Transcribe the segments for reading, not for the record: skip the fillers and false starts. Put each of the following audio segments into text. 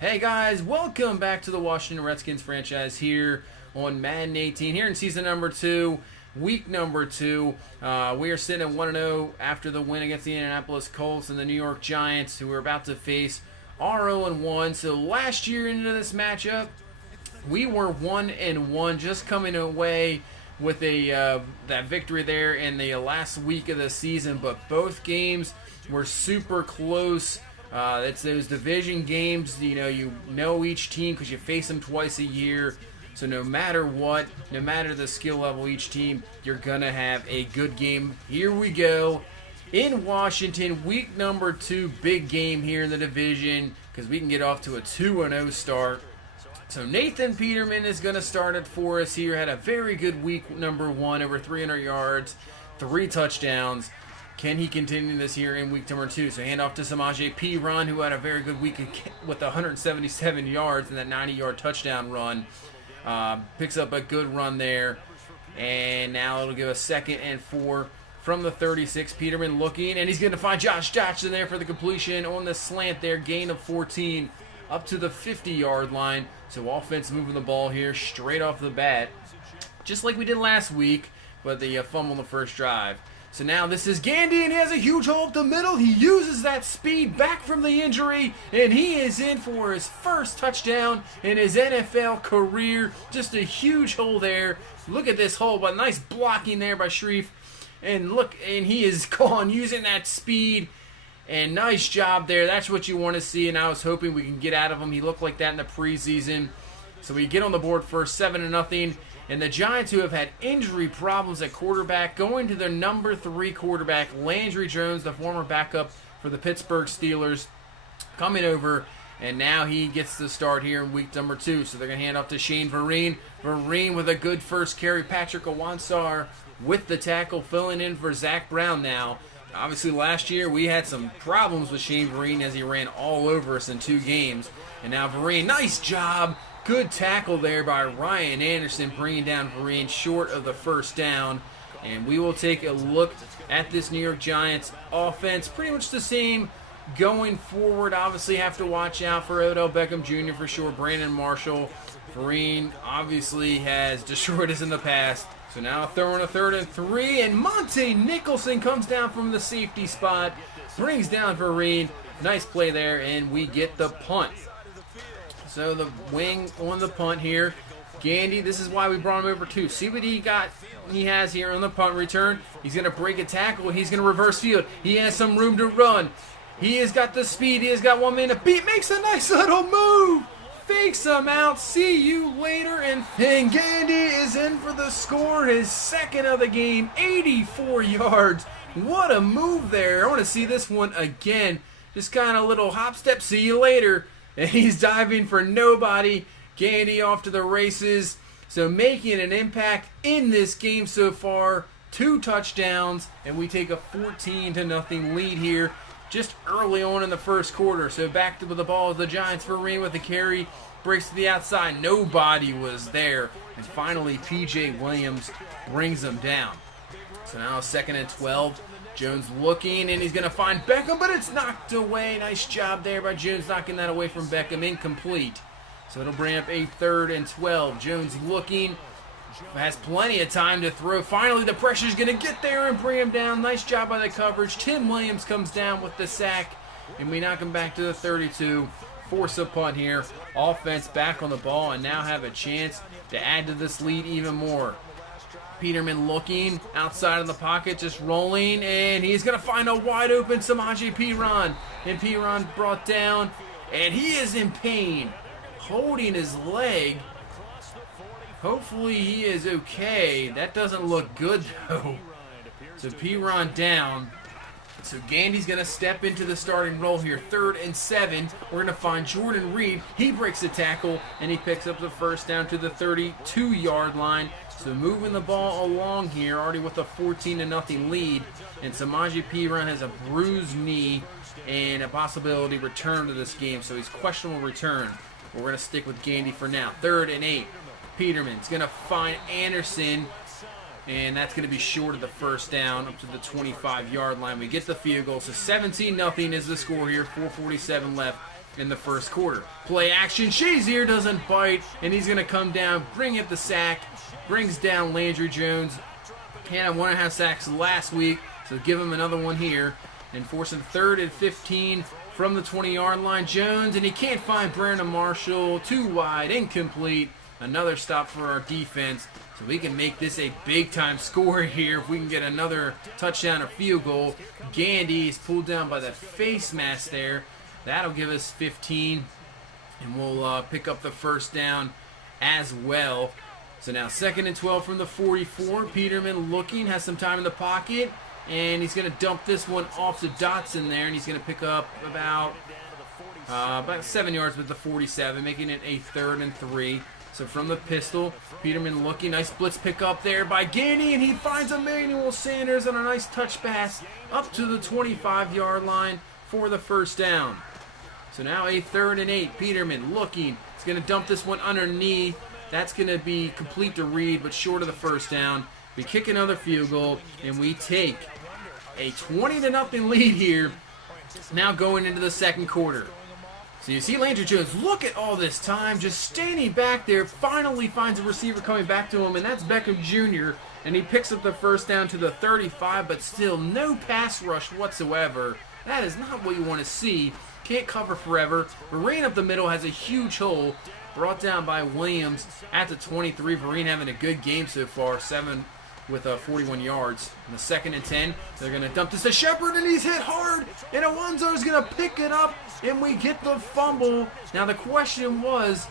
Hey guys, welcome back to the Washington Redskins franchise here on Madden 18, here in season number 2, week number 2. We are sitting at 1-0 after the win against the Indianapolis Colts and the New York Giants, who are about to face our 0-1. So last year into this matchup, we were 1-1, just coming away with that victory there in the last week of the season, but both games were super close. It's those division games, you know each team because you face them twice a year. So no matter what, no matter the skill level, each team, you're going to have a good game. Here we go in Washington, week number 2, big game here in the division because we can get off to a 2-0 start. So Nathan Peterman is going to start it for us here. Had a very good week number 1, over 300 yards, 3 touchdowns. Can he continue this here in week number 2? So hand off to Samaje Perine, who had a very good week with 177 yards and that 90-yard touchdown run. Picks up a good run there. And now it'll give us 2nd and 4 from the 36. Peterman looking, and he's going to find Josh Jackson there for the completion on the slant there. Gain of 14 up to the 50-yard line. So offense moving the ball here straight off the bat, just like we did last week, but the fumble on the first drive. So now this is Gandy, and he has a huge hole up the middle. He uses that speed back from the injury, and he is in for his first touchdown in his NFL career. Just a huge hole there. Look at this hole, but nice blocking there by Shreve. And look, and he is gone using that speed. And nice job there. That's what you want to see, and I was hoping we can get out of him. He looked like that in the preseason. So we get on the board first, 7-0. And the Giants, who have had injury problems at quarterback, going to their number 3 quarterback, Landry Jones, the former backup for the Pittsburgh Steelers, coming over. And now he gets the start here in week number 2. So they're going to hand off to Shane Vereen. Vereen with a good first carry. Patrick Owansar with the tackle, filling in for Zach Brown now. Obviously, last year we had some problems with Shane Vereen as he ran all over us in 2 games. And now Vereen, nice job. Good tackle there by Ryan Anderson, bringing down Vereen short of the first down. And we will take a look at this New York Giants offense. Pretty much the same going forward. Obviously have to watch out for Odell Beckham Jr. for sure. Brandon Marshall. Vereen obviously has destroyed us in the past. So now throwing a 3rd and 3. And Monte Nicholson comes down from the safety spot. Brings down Vereen. Nice play there, and we get the punt. So the wing on the punt here. Gandy, this is why we brought him over too. See what he has here on the punt return. He's going to break a tackle. He's going to reverse field. He has some room to run. He has got the speed. He has got 1 man to beat. Makes a nice little move. Fakes him out. See you later. And Gandy is in for the score. His 2nd of the game. 84 yards. What a move there. I want to see this one again. Just kind of little hop step. See you later. And he's diving for nobody. Gandy off to the races. So making an impact in this game so far. 2 touchdowns. And we take a 14-0 lead here just early on in the first quarter. So back with the ball is the Giants. Vereen with the carry. Breaks to the outside. Nobody was there. And finally P.J. Williams brings them down. So now 2nd and 12. Jones looking, and he's going to find Beckham, but it's knocked away. Nice job there by Jones, knocking that away from Beckham. Incomplete. So it'll bring up a 3rd and 12. Jones looking, has plenty of time to throw. Finally, the pressure's going to get there and bring him down. Nice job by the coverage. Tim Williams comes down with the sack, and we knock him back to the 32. Force a punt here. Offense back on the ball, and now have a chance to add to this lead even more. Peterman looking outside of the pocket, just rolling, and he's going to find a wide open Samaje Perine. And Perine brought down, and he is in pain, holding his leg. Hopefully he is okay. That doesn't look good, though. So Perine down. So Gandy's going to step into the starting role here. 3rd and 7. We're going to find Jordan Reed. He breaks the tackle, and he picks up the first down to the 32-yard line. So moving the ball along here, already with a 14-0 lead. And Samaje Perine has a bruised knee and a possibility return to this game. So he's questionable return. But we're going to stick with Gandy for now. 3rd and 8. Peterman's going to find Anderson. And that's going to be short of the first down up to the 25-yard line. We get the field goal. So 17-0 is the score here. 4:47 left in the first quarter. Play action, Shazier doesn't bite, and he's going to come down, bring up the sack, brings down Landry Jones. He had 1.5 sacks last week, so give him another one here, and forcing 3rd and 15 from the 20-yard line. Jones, and he can't find Brandon Marshall, too wide, incomplete. Another stop for our defense, so we can make this a big-time score here if we can get another touchdown or field goal. Gandy is pulled down by the face mask there. That'll give us 15, and we'll pick up the first down as well. So now 2nd and 12 from the 44. Peterman looking, has some time in the pocket, and he's going to dump this one off to Dotson there, and he's going to pick up about 7 yards with the 47, making it a 3rd and 3. So from the pistol, Peterman looking, nice blitz pick up there by Gandy, and he finds Emmanuel Sanders on a nice touch pass up to the 25-yard line for the first down. So now a 3rd and 8. Peterman looking, he's going to dump this one underneath. That's going to be complete to Reed, but short of the first down. We kick another field goal, and we take a 20-0 lead here. Now going into the second quarter. So you see Landry Jones, look at all this time, just standing back there, finally finds a receiver coming back to him, and that's Beckham Jr., and he picks up the first down to the 35, but still no pass rush whatsoever. That is not what you want to see. Can't cover forever. Vereen up the middle has a huge hole, brought down by Williams at the 23. Vereen having a good game so far, 7 with 41 yards. In the 2nd and 10, they're going to dump this to Shepard, and he's hit hard, and Alonzo is going to pick it up, and we get the fumble. Now the question was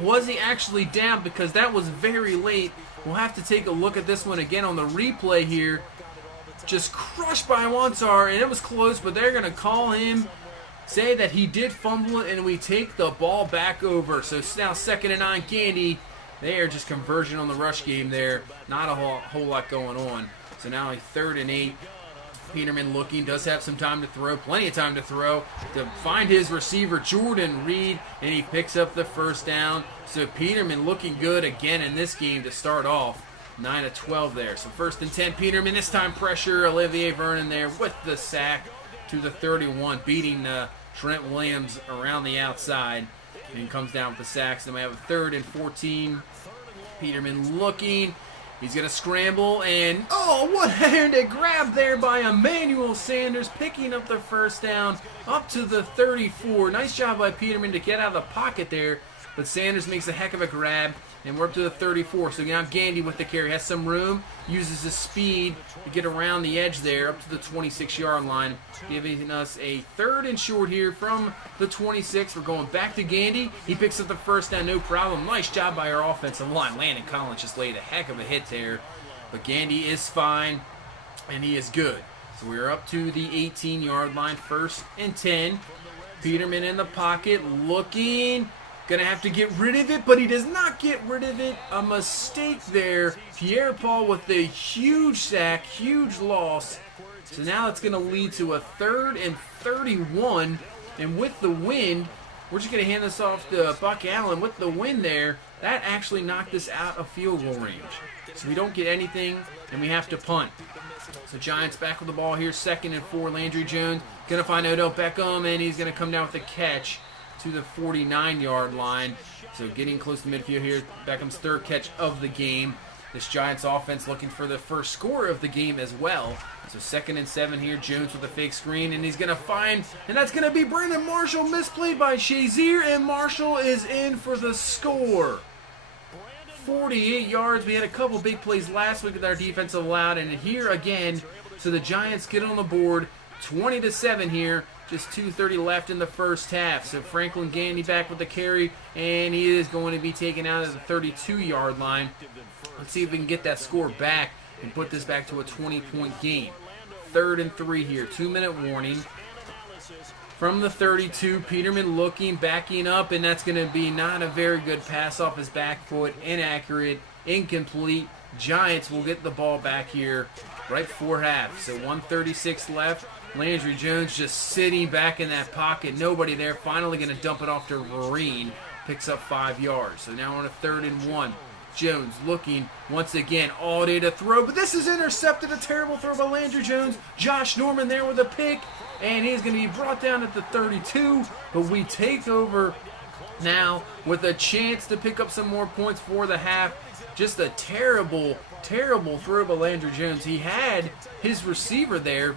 he actually down? Because that was very late. We'll have to take a look at this one again on the replay here. Just crushed by Wansar, and it was close, but they're going to call him, say that he did fumble it, and we take the ball back over. So now 2nd and 9, Gandy. They are just conversion on the rush game there. Not a whole lot going on. So now a 3rd and 8. Peterman looking, does have some time to throw, plenty of time to throw, to find his receiver, Jordan Reed, and he picks up the first down. So Peterman looking good again in this game to start off. 9 of 12 there. So 1st and 10, Peterman, this time pressure. Olivier Vernon there with the sack to the 31, beating Trent Williams around the outside. And comes down with the sacks. Then we have a 3rd and 14. Peterman looking. He's going to scramble. And, oh, one-handed grab there by Emmanuel Sanders, picking up the first down up to the 34. Nice job by Peterman to get out of the pocket there. But Sanders makes a heck of a grab. And we're up to the 34. So now Gandy with the carry. Has some room. Uses his speed to get around the edge there up to the 26-yard line. Giving us a 3rd and short here from the 26. We're going back to Gandy. He picks up the first down, no problem. Nice job by our offensive line. Landon Collins just laid a heck of a hit there. But Gandy is fine, and he is good. So we're up to the 18-yard line. 1st and 10. Peterman in the pocket looking. Gonna have to get rid of it, but he does not get rid of it. A mistake there. Pierre-Paul with a huge sack, huge loss. So now it's gonna lead to a 3rd and 31. And with the wind, we're just gonna hand this off to Buck Allen. With the wind there, that actually knocked us out of field goal range. So we don't get anything, and we have to punt. So Giants back with the ball here. 2nd and 4. Landry Jones gonna find Odell Beckham, and he's gonna come down with the catch to the 49-yard line. So getting close to midfield here. Beckham's 3rd catch of the game. This Giants offense looking for the first score of the game as well. So 2nd and 7 here. Jones with a fake screen, and he's going to find, and that's going to be Brandon Marshall, misplayed by Shazier, and Marshall is in for the score. 48 yards. We had a couple big plays last week that our defense allowed, and here again, so the Giants get on the board. 20-7 here. Just 2:30 left in the first half. So Franklin Gandy back with the carry, and he is going to be taken out at the 32-yard line. Let's see if we can get that score back and put this back to a 20-point game. 3rd and 3 here. 2-minute warning. From the 32, Peterman looking, backing up, and that's going to be not a very good pass off his back foot. Inaccurate, incomplete. Giants will get the ball back here right before half. So 1:36 left. Landry Jones just sitting back in that pocket. Nobody there. Finally going to dump it off to Vereen. Picks up 5 yards. So now on a 3rd and 1. Jones looking once again all day to throw. But this is intercepted. A terrible throw by Landry Jones. Josh Norman there with a pick. and he's going to be brought down at the 32, but we take over now with a chance to pick up some more points for the half. Just a terrible throw by Landry Jones. He had his receiver there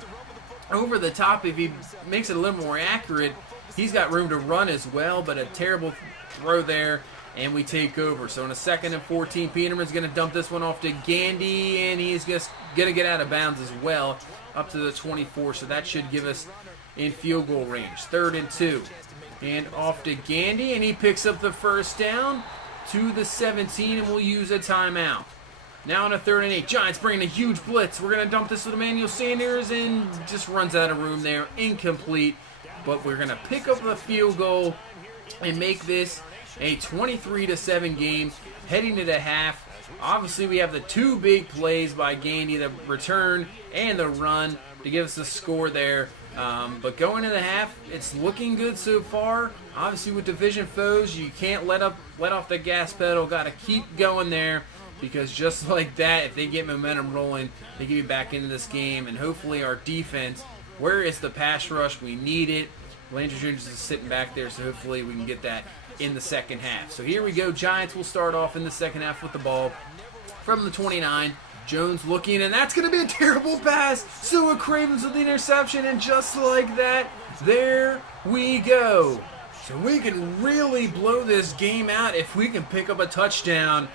over the top. If he makes it a little more accurate, he's got room to run as well, but a terrible throw there, and we take over. So in a 2nd and 14, Peterman's going to dump this one off to Gandy, and he's just going to get out of bounds as well, up to the 24, so that should give us in field goal range. 3rd and 2, and off to Gandy, and he picks up the first down to the 17, and we'll use a timeout. Now on a 3rd and 8, Giants bringing a huge blitz. We're going to dump this with Emmanuel Sanders, and just runs out of room there. Incomplete, but we're going to pick up the field goal and make this a 23-7 game heading to the half. Obviously, we have the 2 big plays by Gandy, the return and the run, to give us the score there. But going into the half, it's looking good so far. Obviously, with division foes, you can't let off the gas pedal. Got to keep going there, because just like that, if they get momentum rolling, they get you back into this game. And hopefully our defense, where is the pass rush? We need it. Landry Jones is sitting back there, so hopefully we can get that in the second half. So here we go. Giants will start off in the second half with the ball from the 29. Jones looking, and that's going to be a terrible pass. Sua Cravens with the interception, and just like that, there we go. So we can really blow this game out if we can pick up a touchdown.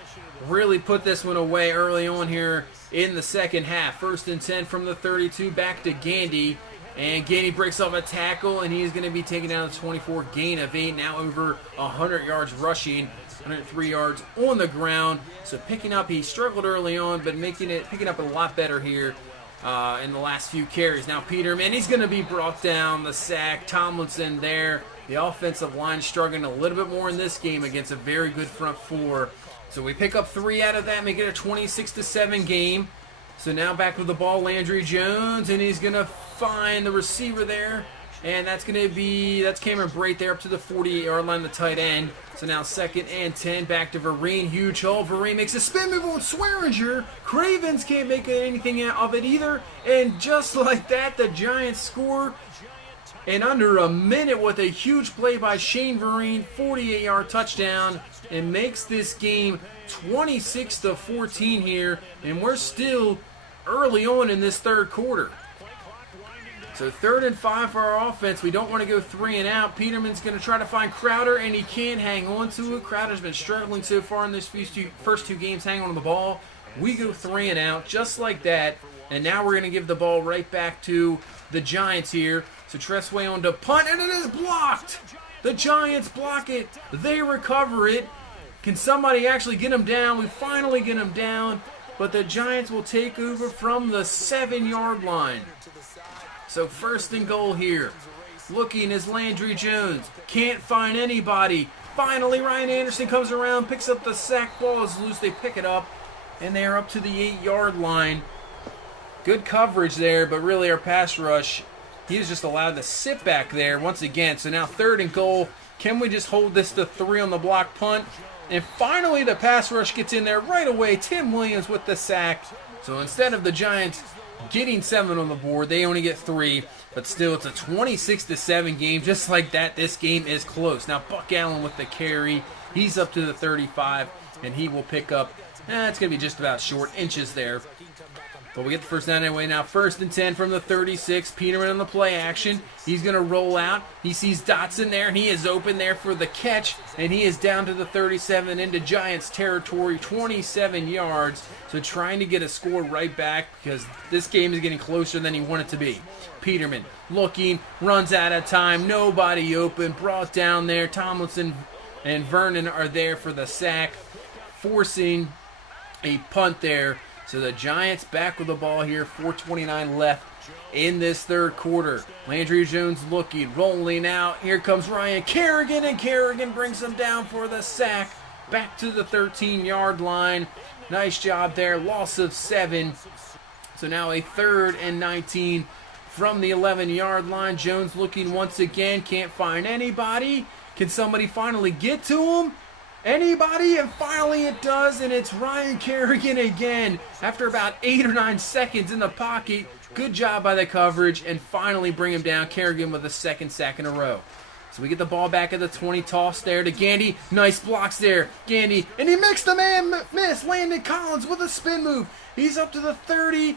Really put this one away early on here in the second half. 1st and 10 from the 32, back to Gandy. And Gandy breaks off a tackle, and he's going to be taken down to 24, gain of 8, now over 100 yards rushing, 103 yards on the ground. So picking up, he struggled early on, but picking up a lot better here in the last few carries. Now Peterman, he's going to be brought down, the sack. Tomlinson there. The offensive line struggling a little bit more in this game against a very good front 4. So we pick up 3 out of that, make it a 26-7 game. So now back with the ball, Landry Jones, and he's going to find the receiver there. And that's Cameron Brate there up to the 48-yard line, the tight end. So now 2nd and 10, back to Vereen. Huge hole. Vereen makes a spin move on Swearinger. Cravens can't make anything out of it either. And just like that, the Giants score in under a minute with a huge play by Shane Vereen, 48-yard touchdown, and makes this game 26-14 here, and we're still early on in this 3rd quarter. So 3rd and 5 for our offense. We don't want to go 3 and out. Peterman's going to try to find Crowder, and he can't hang on to it. Crowder's been struggling so far in this first 2 games, hanging on to the ball. We go 3 and out, just like that, and now we're going to give the ball right back to the Giants here. So Tressway on to punt, and it is blocked. The Giants block it. They recover it. Can somebody actually get him down? We finally get him down, but the Giants will take over from the 7-yard line. So 1st and goal here. Looking is Landry Jones. Can't find anybody. Finally, Ryan Anderson comes around, picks up the sack. Ball is loose. They pick it up, and they are up to the 8-yard line. Good coverage there, but really our pass rush, he was just allowed to sit back there once again. So now 3rd and goal. Can we just hold this to 3 on the block punt? And finally, the pass rush gets in there right away. Tim Williams with the sack. So instead of the Giants getting 7 on the board, they only get 3. But still, it's a 26-7 game. Just like that, this game is close. Now, Buck Allen with the carry. He's up to the 35, and he will pick up, it's going to be just about short inches there. But we get the first down anyway. Now 1st and 10 from the 36. Peterman on the play action. He's going to roll out. He sees Dotson there, and he is open there for the catch. And he is down to the 37 into Giants territory, 27 yards. So trying to get a score right back, because this game is getting closer than he wanted it to be. Peterman looking, runs out of time. Nobody open. Brought down there. Tomlinson and Vernon are there for the sack, forcing a punt there. So the Giants back with the ball here, 4:29 left in this 3rd quarter. Landry Jones looking, rolling out. Here comes Ryan Kerrigan, and Kerrigan brings him down for the sack. Back to the 13-yard line. Nice job there, loss of 7. So now a 3rd and 19 from the 11-yard line. Jones looking once again, can't find anybody. Can somebody finally get to him? Anybody? And finally it does, and it's Ryan Kerrigan again. After about 8 or 9 seconds in the pocket, Good job by the coverage, and finally bring him down. Kerrigan with a second sack in a row. So we get the ball back at the 20, toss there to Gandy. Nice blocks there, Gandy. And he makes the man miss. Landon Collins with a spin move. He's up to the 30,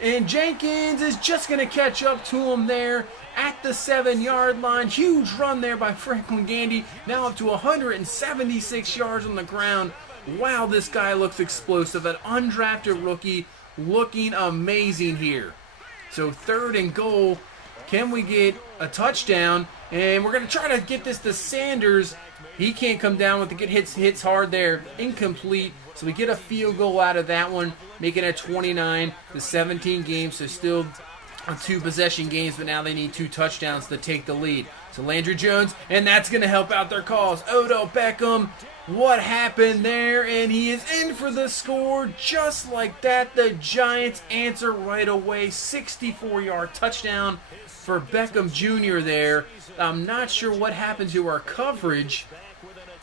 and Jenkins is just going to catch up to him there at the 7-yard line. Huge run there by Franklin Gandy. Now up to 176 yards on the ground. Wow, this guy looks explosive. An undrafted rookie looking amazing here. So 3rd and goal. Can we get a touchdown? And we're going to try to get this to Sanders. He can't come down with the good hits hard there. Incomplete. So we get a field goal out of that one, making it 29-17 games. So still on 2 possession games, but now they need 2 touchdowns to take the lead. So Landry Jones, and that's going to help out their cause. Odell Beckham, what happened there? And he is in for the score. Just like that, the Giants answer right away. 64-yard touchdown for Beckham Jr. there. I'm not sure what happened to our coverage.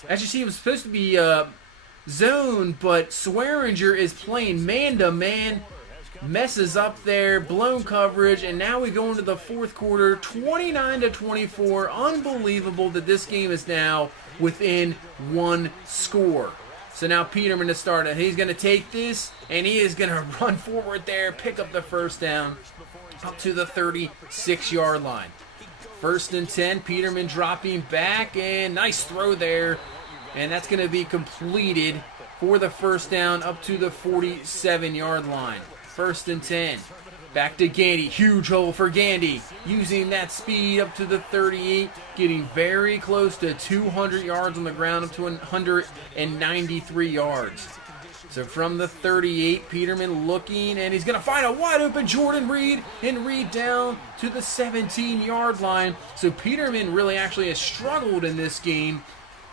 As you see, it was supposed to be zone, but Swearinger is playing man-to-man. Messes up there, blown coverage, and now we go into the 4th quarter, 29-24. Unbelievable that this game is now within 1 score. So now Peterman to start it. He's going to take this, and he is going to run forward there, pick up the first down up to the 36-yard line. 1st and 10, Peterman dropping back, and nice throw there. And that's going to be completed for the first down up to the 47-yard line. 1st and 10. Back to Gandy. Huge hole for Gandy. Using that speed up to the 38. Getting very close to 200 yards on the ground, up to 193 yards. So from the 38, Peterman looking, and he's going to find a wide open Jordan Reed, and Reed down to the 17-yard line. So Peterman really actually has struggled in this game,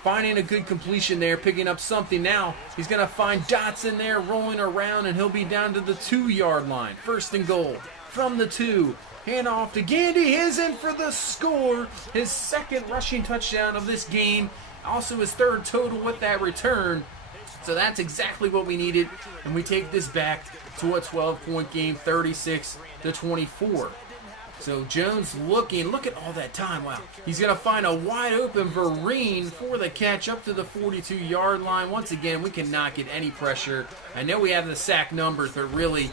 finding a good completion there, picking up something. Now he's going to find Dotson there rolling around, and he'll be down to the 2-yard line. 1st and goal from the 2. Hand off to Gandy. He is in for the score. His 2nd rushing touchdown of this game. Also his 3rd total with that return. So that's exactly what we needed, and we take this back to a 12-point game, 36-24. So Jones looking, look at all that time, wow. He's going to find a wide open Vereen for the catch up to the 42-yard line. Once again, we cannot get any pressure. I know we have the sack numbers, but really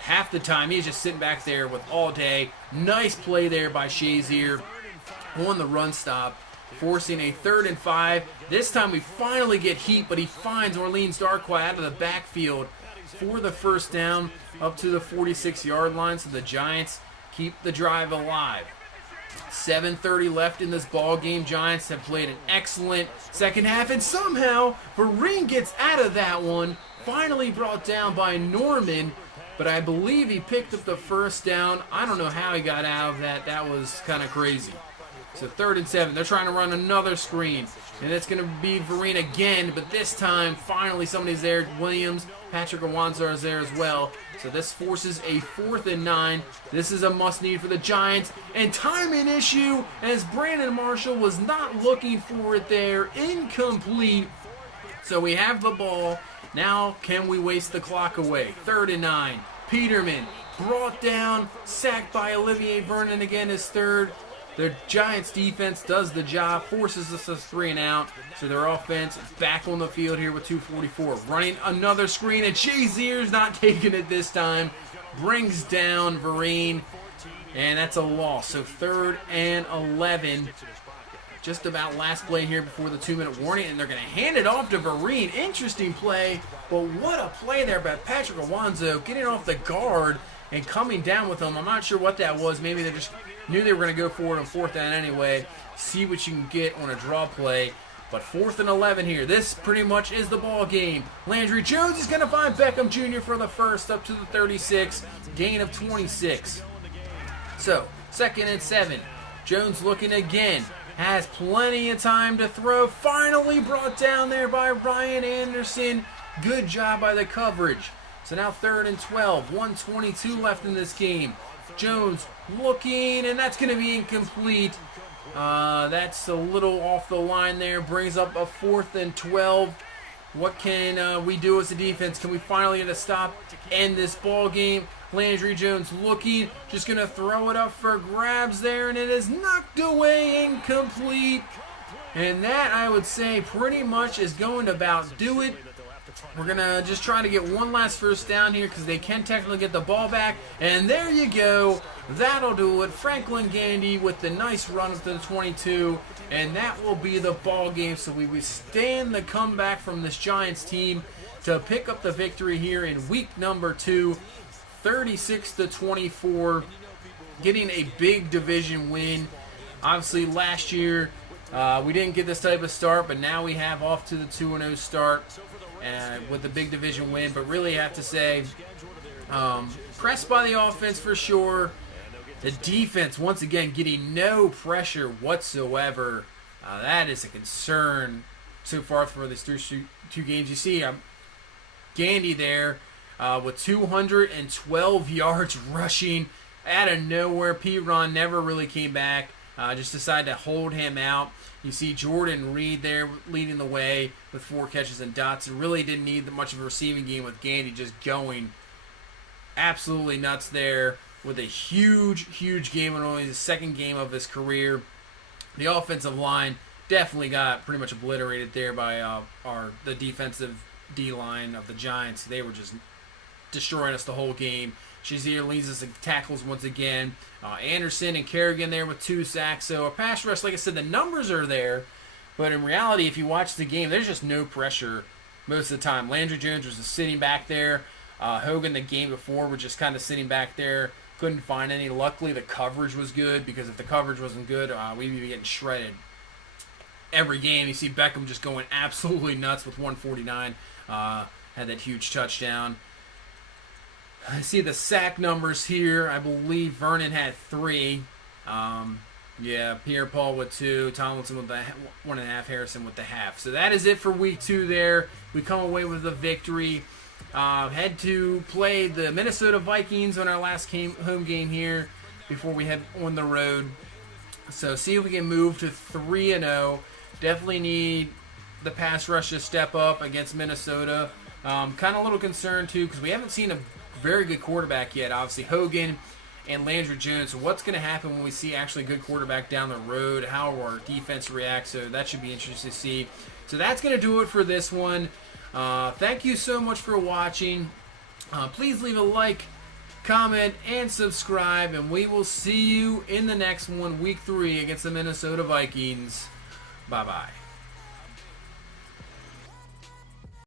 half the time he's just sitting back there with all day. Nice play there by Shazier on the run stop, forcing a 3rd and 5. This time we finally get heat, but he finds Orleans Darkwa out of the backfield for the first down up to the 46-yard line. So the Giants keep the drive alive. 7:30 left in this ball game. Giants have played an excellent second half, and somehow Vereen gets out of that one. Finally brought down by Norman, but I believe he picked up the first down. I don't know how he got out of that. That was kind of crazy. So 3rd and 7. They're trying to run another screen, and it's going to be Vereen again, but this time finally somebody's there. Williams, Patrick Awanzar is there as well. So this forces a 4th and 9. This is a must-need for the Giants. And timing issue, as Brandon Marshall was not looking for it there. Incomplete. So we have the ball. Now can we waste the clock away? 3rd and 9. Peterman brought down, sacked by Olivier Vernon again, his 3rd. The Giants defense does the job, forces us a 3 and out. So their offense back on the field here with 2:44. Running another screen, and Shazier's not taking it this time. Brings down Vereen, and that's a loss. So 3rd and 11. Just about last play here before the 2-minute warning, and they're going to hand it off to Vereen. Interesting play, but what a play there by Patrick Awanzo, getting off the guard and coming down with him. I'm not sure what that was. Maybe they just knew they were going to go for it on 4th down anyway. See what you can get on a draw play. But 4th and 11 here. This pretty much is the ball game. Landry Jones is going to find Beckham Jr. for the first up to the 36. Gain of 26. So, 2nd and 7. Jones looking again. Has plenty of time to throw. Finally brought down there by Ryan Anderson. Good job by the coverage. So now 3rd and 12. 1:22 left in this game. Jones looking, and that's going to be incomplete. That's a little off the line there. Brings up a 4th and 12. What can we do as a defense? Can we finally get a stop, end this ball game? Landry Jones looking, just going to throw it up for grabs there, and it is knocked away, incomplete. And that, I would say, pretty much is going to about do it. We're going to just try to get one last first down here because they can technically get the ball back. And there you go. That'll do it. Franklin Gandy with the nice run up to the 22. And that will be the ball game. So we withstand the comeback from this Giants team to pick up the victory here in week number 2, 36-24. Getting a big division win. Obviously, last year we didn't get this type of start, but now we have off to the 2-0 start with the big division win. But really have to say, pressed by the offense for sure. The defense, once again, getting no pressure whatsoever. That is a concern so far for these two games. You see Gandy there with 212 yards rushing out of nowhere. P-Ron never really came back. Just decided to hold him out. You see Jordan Reed there leading the way with 4 catches, and Dotson really didn't need much of a receiving game with Gandy just going absolutely nuts there with a huge game and only the second game of his career. The offensive line definitely got pretty much obliterated there by the defensive D-line of the Giants. They were just destroying us the whole game. Shazier leads us in tackles once again. Anderson and Kerrigan there with 2 sacks. So a pass rush, like I said, the numbers are there. But in reality, if you watch the game, there's just no pressure most of the time. Landry Jones was just sitting back there. Hogan the game before was just kind of sitting back there. Couldn't find any. Luckily, the coverage was good, because if the coverage wasn't good, we'd be getting shredded. Every game, you see Beckham just going absolutely nuts with 149. Had that huge touchdown. I see the sack numbers here. I believe Vernon had 3. Pierre-Paul with 2. Tomlinson with the 1.5. Harrison with the half. So that is it for week 2 there. We come away with a victory. Had to play the Minnesota Vikings on our last home game here before we head on the road. So see if we can move to 3-0. Definitely need the pass rush to step up against Minnesota. Kind of a little concerned too, because we haven't seen a very good quarterback yet. Obviously Hogan and Landry Jones. So what's going to happen when we see actually a good quarterback down the road? How will our defense react? So that should be interesting to see. So that's going to do it for this one. Thank you so much for watching. Please leave a like, comment, and subscribe, and we will see you in the next one, week 3, against the Minnesota Vikings. Bye-bye.